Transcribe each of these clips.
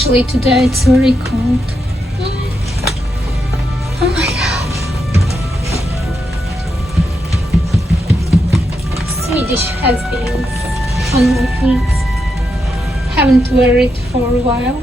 Actually, today it's very cold. Oh my god. Swedish has been on my feet. Haven't wear it for a while.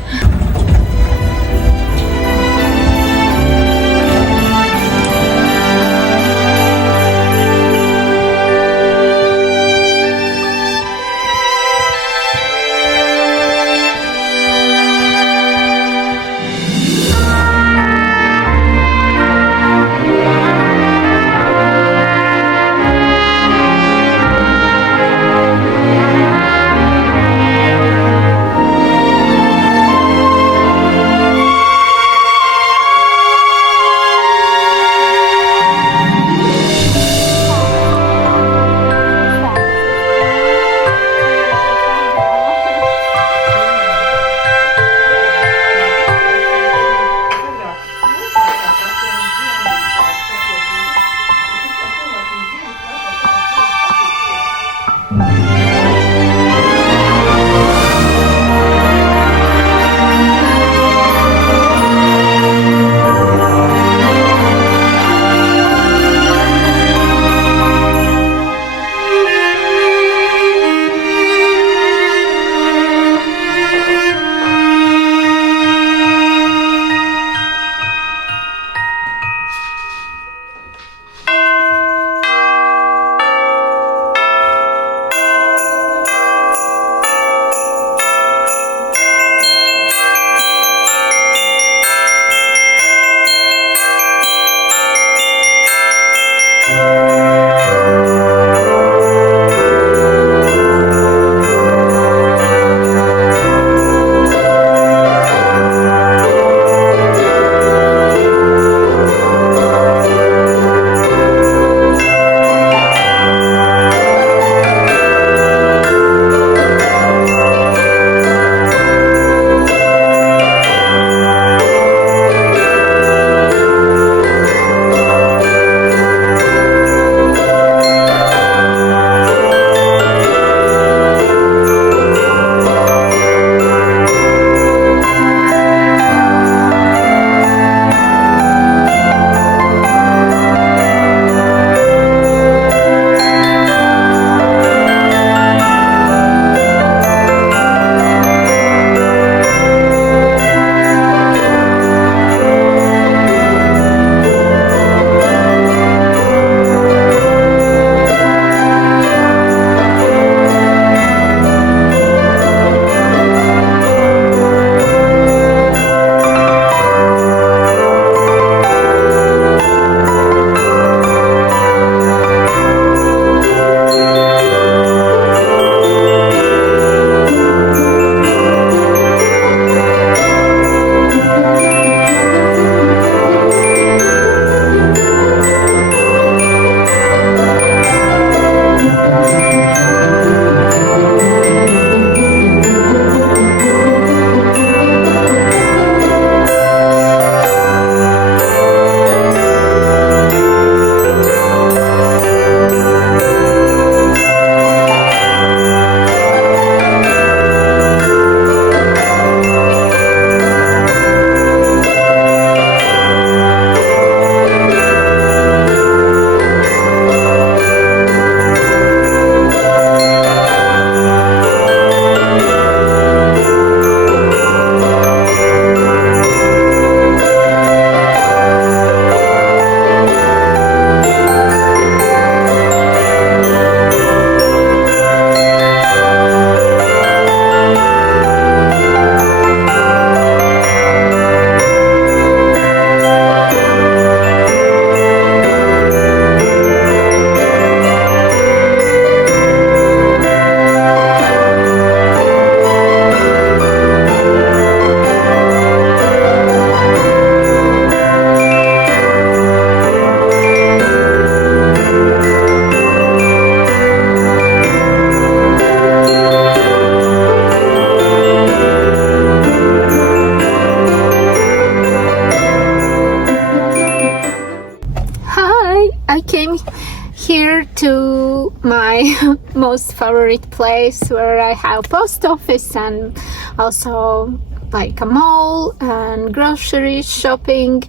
here to my most favorite place where I have post office and also like a mall and grocery shopping.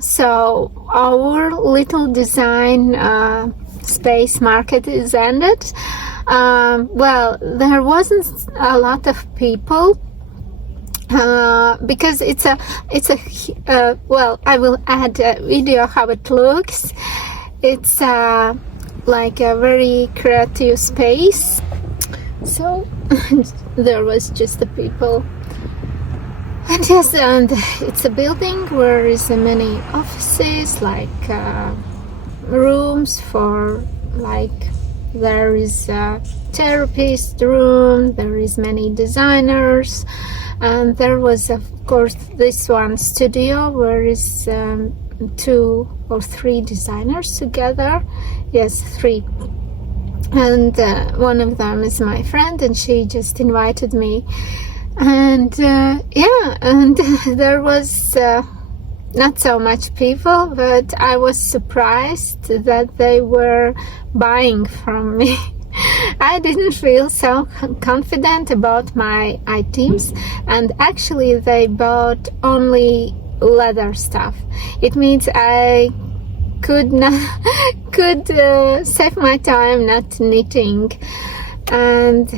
So our little design space market is ended. Well, there wasn't a lot of people because it's a well, I will add a video how it looks. It's like a very creative space. So there was just the people. And yes, and it's a building where is many offices, like rooms for, like, there is a therapist room, there is many designers, and there was of course this one studio where is 2 or 3 designers together. Yes, 3. And one of them is my friend, and she just invited me. And yeah, and there was not so much people, but I was surprised that they were buying from me. I didn't feel so confident about my items, and actually they bought only leather stuff. It means I could save my time not knitting, and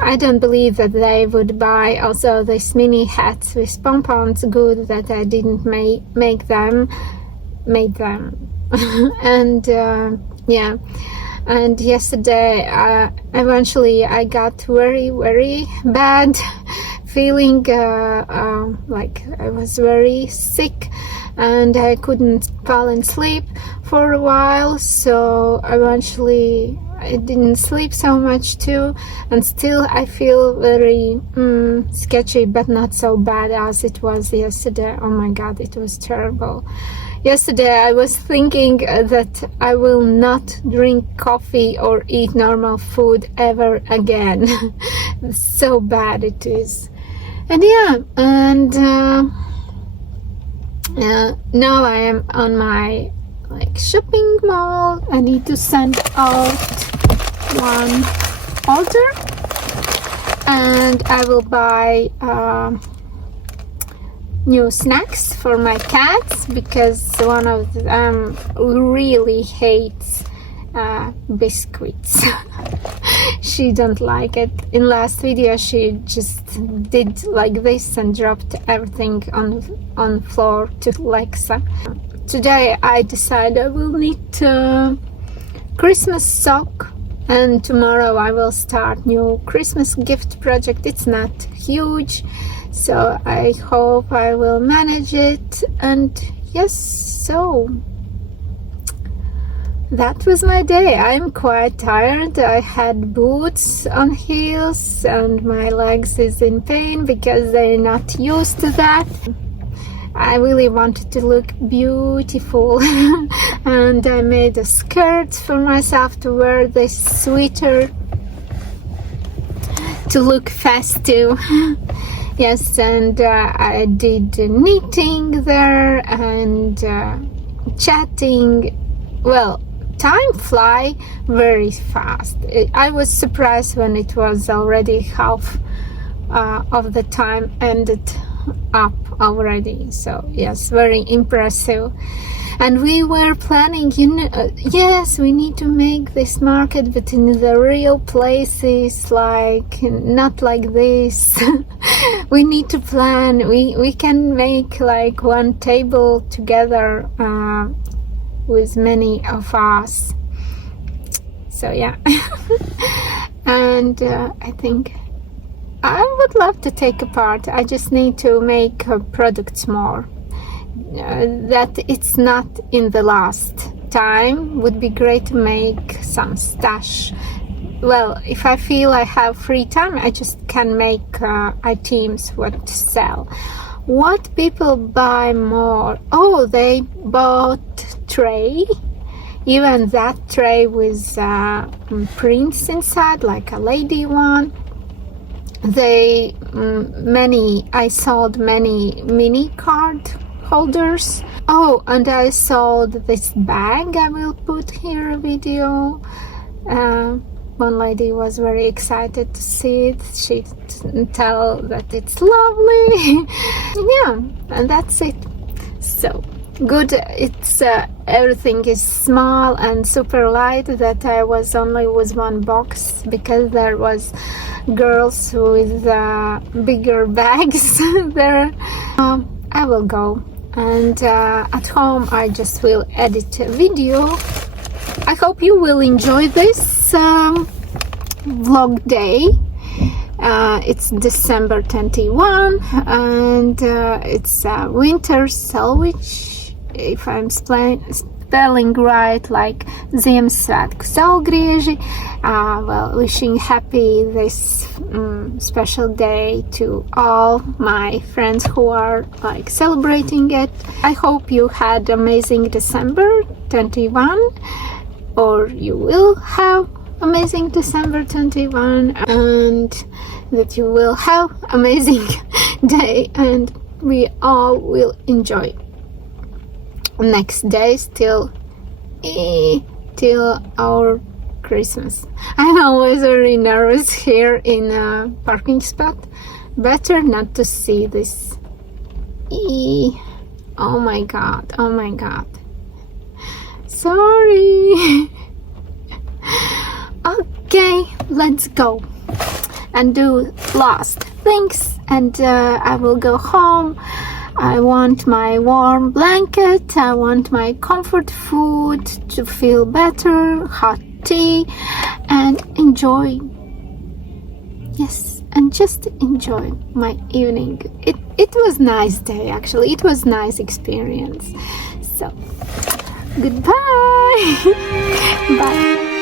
I don't believe that they would buy also these mini hats with pompons. Good that I didn't make them. And yeah, and yesterday eventually I got very bad feeling, like I was very sick and I couldn't fall and sleep for a while, so eventually I didn't sleep so much too, and still I feel very sketchy, but not so bad as it was yesterday. Oh my god, it was terrible. Yesterday I was thinking that I will not drink coffee or eat normal food ever again. So bad it is. And yeah, and now I am on my shopping mall. I need to send out one order, and I will buy new snacks for my cats, because one of them really hates biscuits. She don't like it. In last video she just did like this and dropped everything on floor to Lexa. Today I decided I will knit Christmas sock, and tomorrow I will start new Christmas gift project. It's not huge, so I hope I will manage it. And yes, so that was my day. I'm quite tired. I had boots on heels and my legs is in pain because they're not used to that. I really wanted to look beautiful and I made a skirt for myself to wear this sweater to look festive. Yes, and I did knitting there and chatting. Well, time fly very fast. I was surprised when it was already half of the time ended up already. So yes, very impressive. And we were planning, yes, we need to make this market, but in the real places, like not like this. We need to plan. We can make like one table together with many of us. So yeah. And I think I would love to take a part. I just need to make products more. That it's not in the last time. Would be great to make some stash. Well, if I feel I have free time, I just can make items what to sell. What people buy more? Oh, they bought tray. Even that tray with prints inside, like a lady one. I sold many mini card holders. Oh, and I sold this bag. I will put here a video. one lady was very excited to see it. She tell that it's lovely. Yeah, and that's it. So good. It's everything is small and super light. That I was only with one box because there was girls with bigger bags there. I will go, and at home I just will edit a video. I hope you will enjoy this vlog day. It's December 21 and it's winter sandwich, if I'm spelling right, like Ziemassvētku saulgrieži. Well, wishing happy this special day to all my friends who are like celebrating it. I hope you had amazing December 21, or you will have amazing December 21, and that you will have amazing day, and we all will enjoy next days till our Christmas. I'm always very nervous here in a parking spot. Better not to see this. Oh my god, oh my god. Sorry. Okay, let's go and do last things, and I will go home. I want my warm blanket, I want my comfort food to feel better, hot tea, and enjoy. Yes, and just enjoy my evening. It was nice day, actually. It was nice experience. So goodbye. Bye.